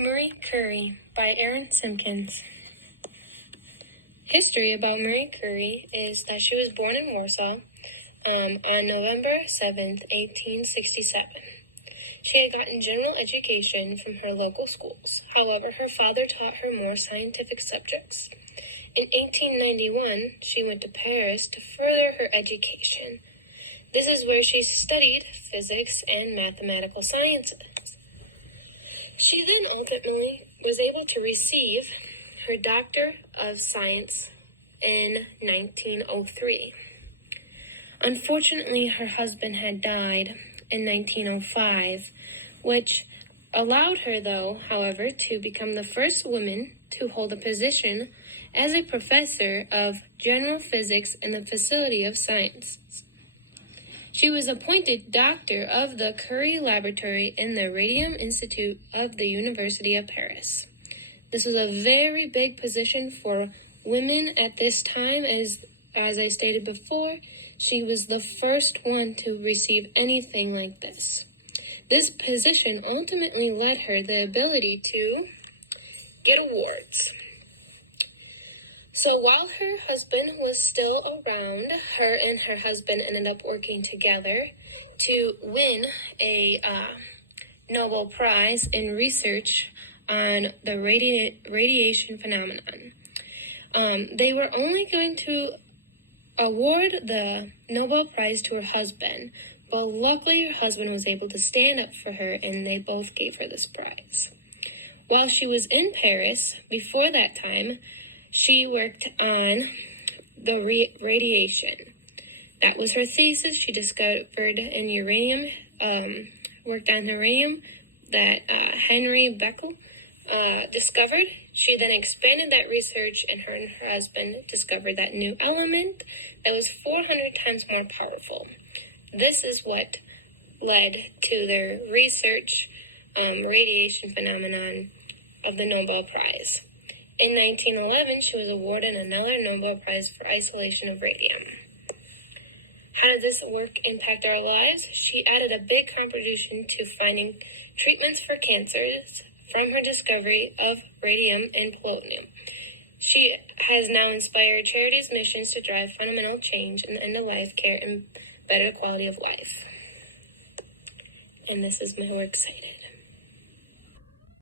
Marie Curie by Aaron Simpkins. History about Marie Curie is that she was born in Warsaw on November 7th, 1867. She had gotten general education from her local schools. However, her father taught her more scientific subjects. In 1891, she went to Paris to further her education. This is where she studied physics and mathematical sciences. She then ultimately was able to receive her Doctor of Science in 1903. Unfortunately, her husband had died in 1905, which allowed her, however, to become the first woman to hold a position as a professor of general physics in the Faculty of Sciences. She was appointed doctor of the Curie Laboratory in the Radium Institute of the University of Paris. This was a very big position for women at this time, as I stated before. She was the first one to receive anything like this. This position ultimately led her the ability to get awards. So while her husband was still around, her and her husband ended up working together to win a Nobel Prize in research on the radiation phenomenon. They were only going to award the Nobel Prize to her husband, but luckily her husband was able to stand up for her, and they both gave her this prize. While she was in Paris, before that time, she worked on the radiation. That was her thesis. She discovered in uranium, worked on uranium that Henry Becquerel discovered. She then expanded that research, and her husband discovered that new element that was 400 times more powerful. This is what led to their research radiation phenomenon of the Nobel Prize. In 1911, she was awarded another Nobel Prize for isolation of radium. How did this work impact our lives? She added a big contribution to finding treatments for cancers from her discovery of radium and polonium. She has now inspired charities' missions to drive fundamental change in the end-of-life care and better quality of life. And this is my works cited.